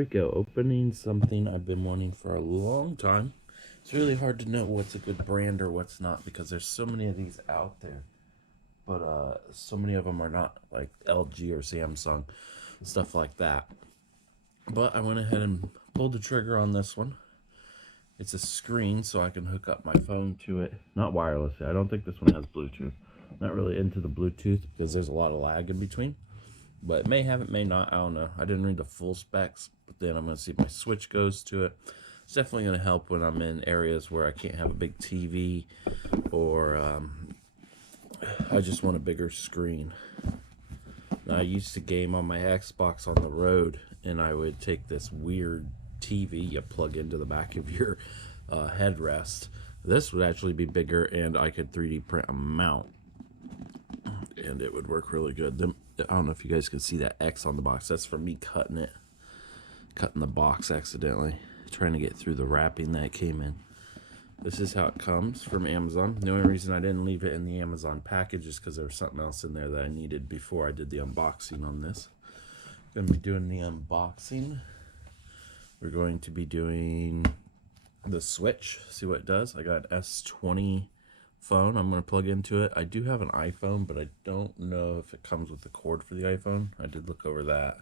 we go. Opening something I've been wanting for a long time. It's really hard to know what's a good brand or what's not because there's so many of these out there. But so many of them are not, like LG or Samsung, stuff like that. But I went ahead and pulled the trigger on this one. It's a screen, so I can hook up my phone to it. Not wirelessly. I don't think this one has Bluetooth. Not really into the Bluetooth because there's a lot of lag in between. But it may have, it may not. I don't know. I didn't read the full specs, but then I'm going to see if my switch goes to it. It's definitely going to help when I'm in areas where I can't have a big TV or I just want a bigger screen. Now, I used to game on my Xbox on the road, and I would take this weird TV you plug into the back of your headrest. This would actually be bigger, and I could 3D print a mount, and it would work really good. I don't know if you guys can see that X on the box. That's for me cutting the box accidentally, trying to get through the wrapping that came in. This is how it comes from Amazon. The only reason I didn't leave it in the Amazon package is because there was something else in there that I needed before I did the unboxing on this. I'm going to be doing the unboxing. We're going to be doing the switch, see what it does. I got an S20 phone I'm going to plug into it. I do have an iPhone, but I don't know if it comes with the cord for the iPhone. I did look over that.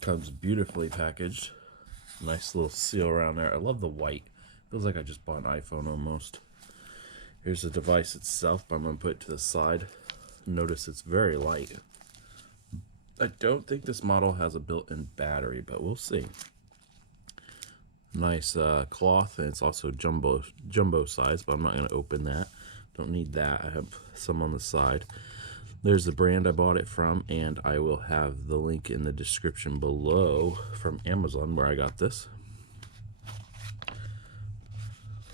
Comes beautifully packaged. Nice little seal around there. I love the white. Feels like I just bought an iPhone almost. Here's the device itself, but I'm going to put it to the side. Notice it's very light. I don't think this model has a built-in battery, but we'll see. Nice cloth, and it's also jumbo size, but I'm not going to open that. Don't need that. I have some on the side. There's the brand I bought it from, and I will have the link in the description below from Amazon where I got this.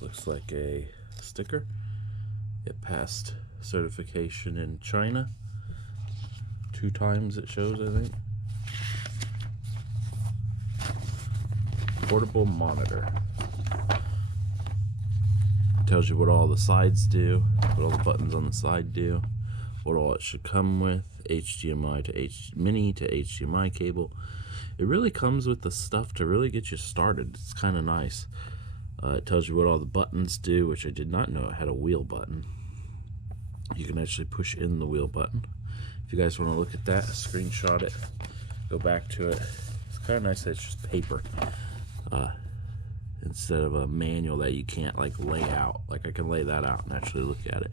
Looks like a sticker. It passed certification in China. 2 times it shows, I think. Portable monitor. It tells you what all the sides do, what all the buttons on the side do, what all it should come with, HDMI to mini to HDMI cable. It really comes with the stuff to really get you started. It's kind of nice. It tells you what all the buttons do, which I did not know it had a wheel button. You can actually push in the wheel button. If you guys want to look at that, screenshot it, go back to it. It's kind of nice that it's just paper instead of a manual that you can't like lay out. Like I can lay that out and actually look at it.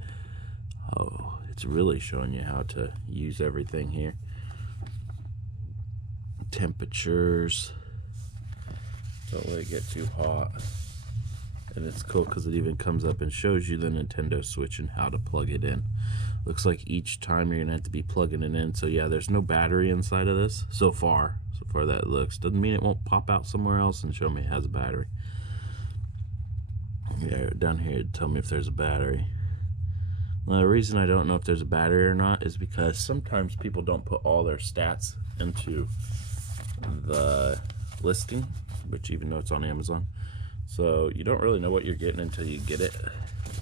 Oh, it's really showing you how to use everything here. Temperatures. Don't let it get too hot. And it's cool because it even comes up and shows you the Nintendo Switch and how to plug it in. Looks like each time you're gonna have to be plugging it in. So yeah, there's no battery inside of this so far that it looks. Doesn't mean it won't pop out somewhere else and show me it has a battery. Yeah, down here it'd tell me if there's a battery. Now, the reason I don't know if there's a battery or not is because sometimes people don't put all their stats into the listing, which even though it's on Amazon. So you don't really know what you're getting until you get it,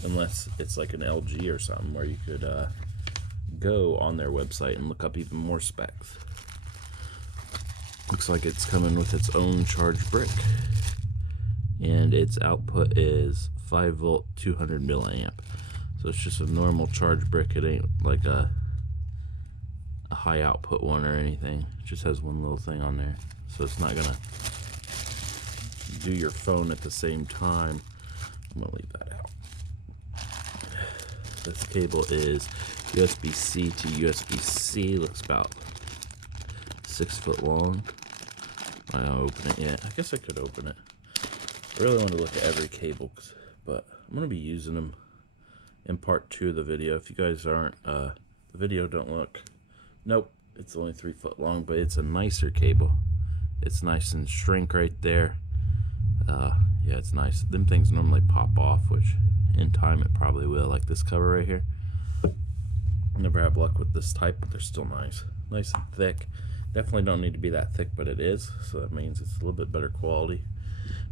unless it's like an LG or something where you could go on their website and look up even more specs. Looks like it's coming with its own charge brick, and its output is 5 volt 200 milliamp. So it's just a normal charge brick. It ain't like a high output one or anything. It just has one little thing on there, so it's not gonna do your phone at the same time. I'm gonna leave that out. This cable is USB-C to USB-C. Looks about 6 foot long. I don't open it yet. I guess I could open it. I really want to look at every cable, but I'm gonna be using them in part 2 of the video. If you guys aren't, the video don't look. Nope, it's only 3 foot long, but it's a nicer cable. It's nice and shrink right there. Yeah, it's nice. Them things normally pop off, which in time it probably will, like this cover right here. Never have luck with this type, but they're still nice. Nice and thick. Definitely don't need to be that thick, but it is, so that means it's a little bit better quality.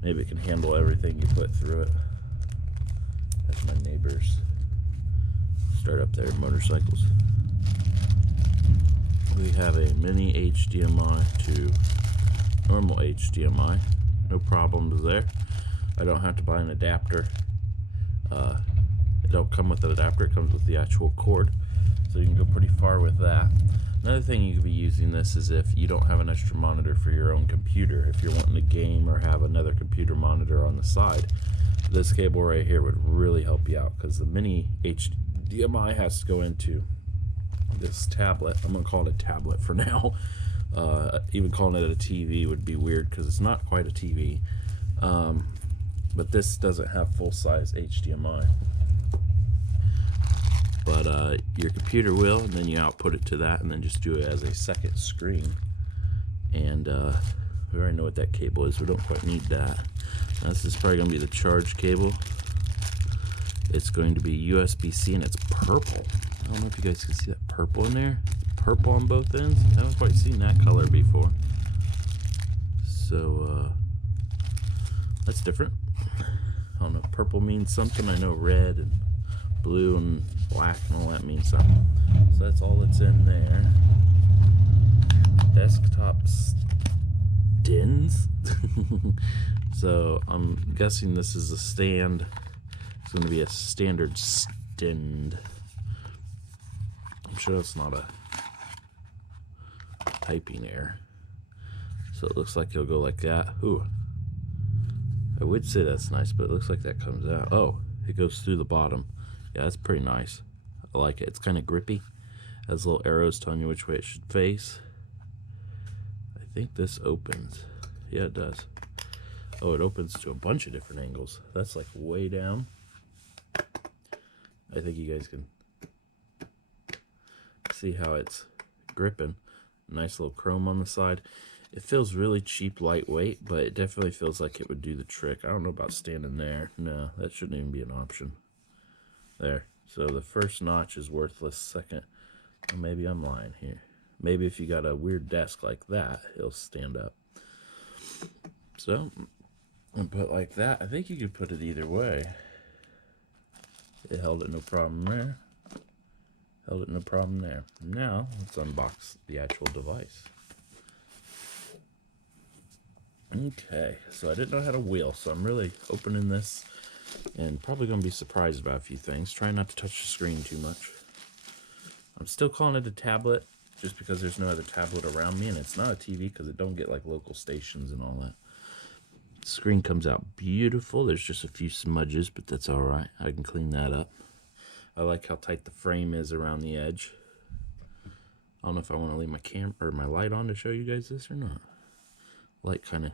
Maybe it can handle everything you put through it. That's my neighbors start up their motorcycles. We have a mini HDMI to normal HDMI. No problems there. I don't have to buy an adapter. It don't come with an adapter, it comes with the actual cord. So you can go pretty far with that. Another thing you could be using this is if you don't have an extra monitor for your own computer. If you're wanting to game or have another computer monitor on the side, this cable right here would really help you out, because the mini HDMI has to go into this tablet. I'm going to call it a tablet for now. Even calling it a TV would be weird because it's not quite a TV. But this doesn't have full-size HDMI. But your computer will, and then you output it to that, and then just do it as a second screen. And we already know what that cable is. We don't quite need that. Now, this is probably going to be the charge cable. It's going to be USB-C, and it's purple. I don't know if you guys can see that purple in there. It's purple on both ends. I haven't quite seen that color before. So that's different. I don't know if purple means something. I know red and blue and black and all that means something. So that's all that's in there. Desktop stands. So I'm guessing this is a stand. It's going to be a standard stand. I'm sure it's not a typing error. So it looks like it'll go like that. Ooh. I would say that's nice, but it looks like that comes out. Oh, it goes through the bottom. Yeah, that's pretty nice. I like it. It's kind of grippy. Has little arrows telling you which way it should face. I think this opens. Yeah, it does. Oh, it opens to a bunch of different angles. That's like way down. I think you guys can see how it's gripping. Nice little chrome on the side. It feels really cheap, lightweight, but it definitely feels like it would do the trick. I don't know about standing there. No, that shouldn't even be an option. There. So the first notch is worthless. Second, well, maybe I'm lying here. Maybe if you got a weird desk like that, it'll stand up. So, and put like that. I think you could put it either way. It held it no problem there. Held it no problem there. Now, let's unbox the actual device. Okay, so I didn't know how to wheel, so I'm really opening this and probably going to be surprised about a few things. Try not to touch the screen too much. I'm still calling it a tablet just because there's no other tablet around me, and it's not a TV because it don't get like local stations and all that. The screen comes out beautiful. There's just a few smudges, but that's all right. I can clean that up. I like how tight the frame is around the edge. I don't know if I want to leave my camera or my light on to show you guys this or not. Light kind of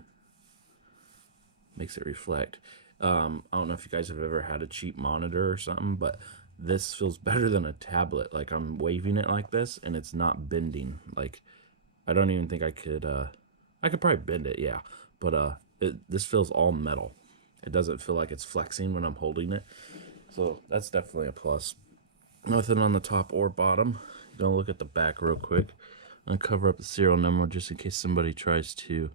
makes it reflect. I don't know if you guys have ever had a cheap monitor or something, but this feels better than a tablet. Like, I'm waving it like this and it's not bending. Like, I don't even think I could probably bend it, yeah, but this feels all metal. It doesn't feel like it's flexing when I'm holding it, so that's definitely a plus. Nothing on the top or bottom. Gonna look at the back real quick. I'm gonna cover up the serial number just in case somebody tries to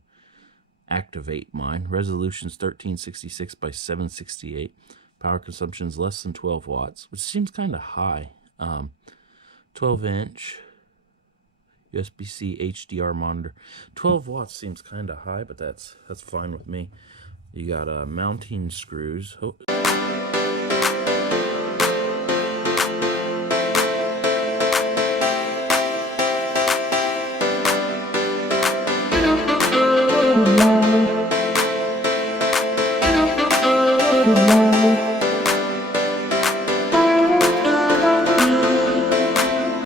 activate mine. Resolution's 1366 by 768. Power consumption's less than 12 watts, which seems kind of high. 12-inch USB-C HDR monitor. 12 watts seems kind of high, but that's fine with me. You got mounting screws.